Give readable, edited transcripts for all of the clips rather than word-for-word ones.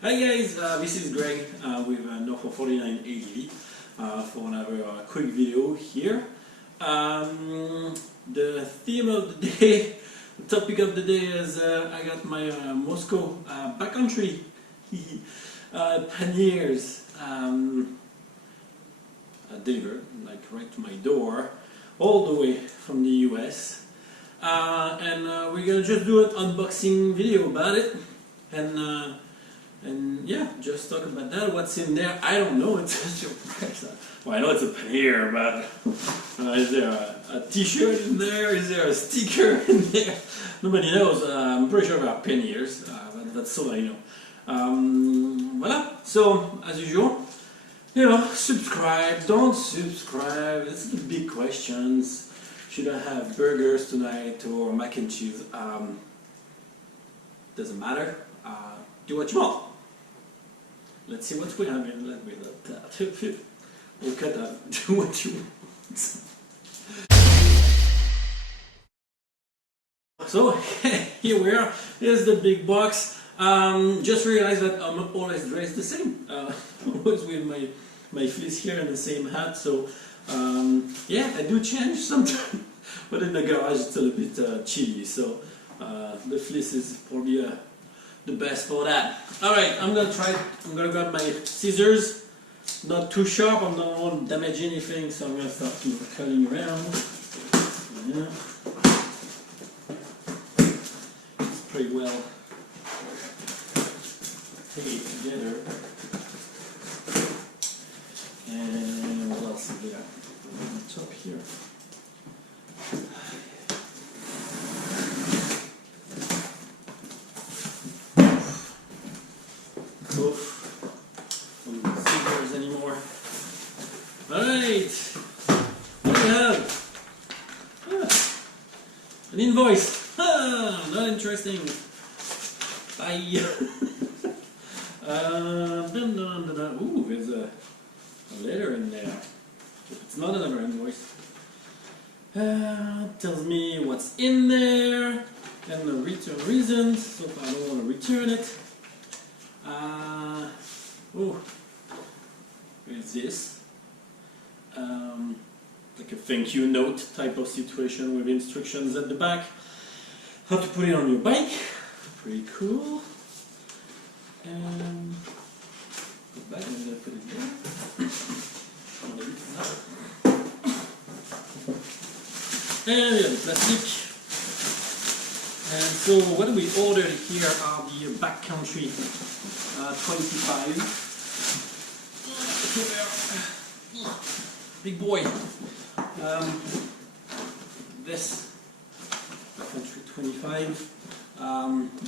Hi guys, this is Greg with Norfolk 49 AGV for another quick video here. The theme of the day, the topic of the day is I got my Mosko backcountry Panniers delivered, like right to my door, all the way from the US. And we're gonna just do an unboxing video about it, and yeah, just talk about that. What's in there? I don't know. It's a surprise. Well, I know it's a Pannier, but is there a T-shirt in there? Is there a sticker in there? Nobody knows. I'm pretty sure there are Panniers, but that's all I know. Voilà. So as usual, subscribe, don't subscribe. This is the big questions. Should I have burgers tonight or mac and cheese? Doesn't matter. Do what you want. Let's see what we have in. Let me not that. We'll cut out. Do what you want. So here we are. Here's the big box. Just realized that I'm always dressed the same. Always with my fleece here and the same hat. So yeah, I do change sometimes. But in the garage it's a little bit chilly. So the fleece is probably the best for that. Alright, I'm gonna grab my scissors. Not too sharp, I don't want to damage anything, so I'm gonna start cutting around. Yeah. It's pretty well taped together. And what else is there? On the top here. Scissors anymore. Alright, what do we have? An invoice. Not interesting. Bye. Ooh, there's a letter in there. It's not another invoice. Tells me what's in there and the return reasons, so if I don't want to return it. Oh, where's this? Like a thank you note type of situation with instructions at the back. How to put it on your bike. Pretty cool. And put back and I'm going to put it there. And we have the plastic. And so what we ordered here are the backcountry 25. Big boy. This backcountry 25.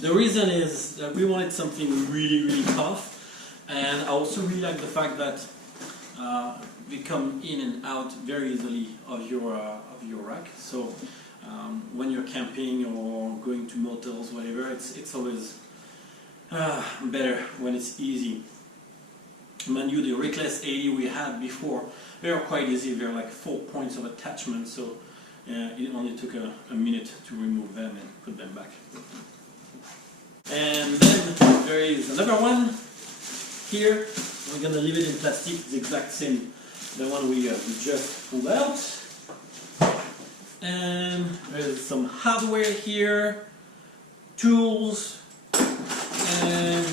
The reason is that we wanted something really tough, and I also really like the fact that they come in and out very easily of your rack. So when you're camping or going to motels, whatever, it's always better when it's easy. Mind you, the Reckless 80 we had before, they are quite easy. They're like 4 points of attachment, so it only took a minute to remove them and put them back. And then there is another one here. We're gonna leave it in plastic, the exact same, the one we just pulled out. And there's some hardware here, tools, and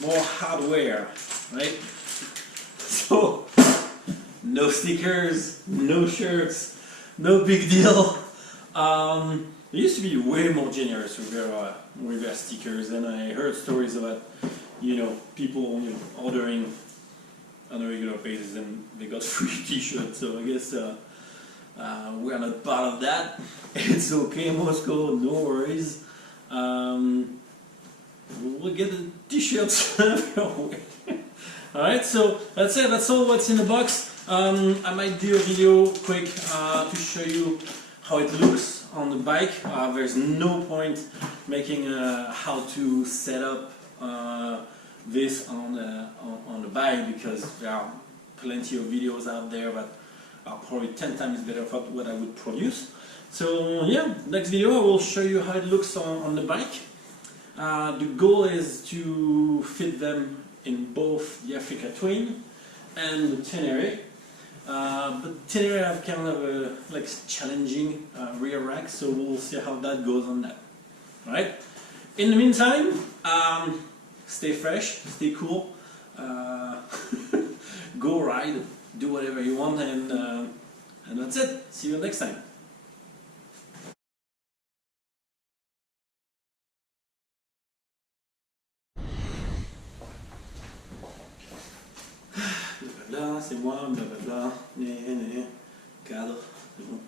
more hardware, right? So, no stickers, no shirts, no big deal. They used to be way more generous with their stickers, and I heard stories about, people ordering on a regular basis and they got free t-shirts, so I guess we're not part of that. It's okay, Mosko, no worries. We'll get the t-shirts. Alright, so that's it, that's all what's in the box. I might do a video quick to show you how it looks on the bike. There's no point making how to set up this on the bike, because there are plenty of videos out there that are probably 10 times better for what I would produce. So yeah, next video I will show you how it looks on the bike. The goal is to fit them in both the Africa Twin and the Panniers. But Panniers have kind of a challenging rear rack, so we'll see how that goes on that. Alright? In the meantime, stay fresh, stay cool, go ride, do whatever you want, and that's it. See you next time. Blablabla, c'est moi, blablabla, cadre, c'est bon.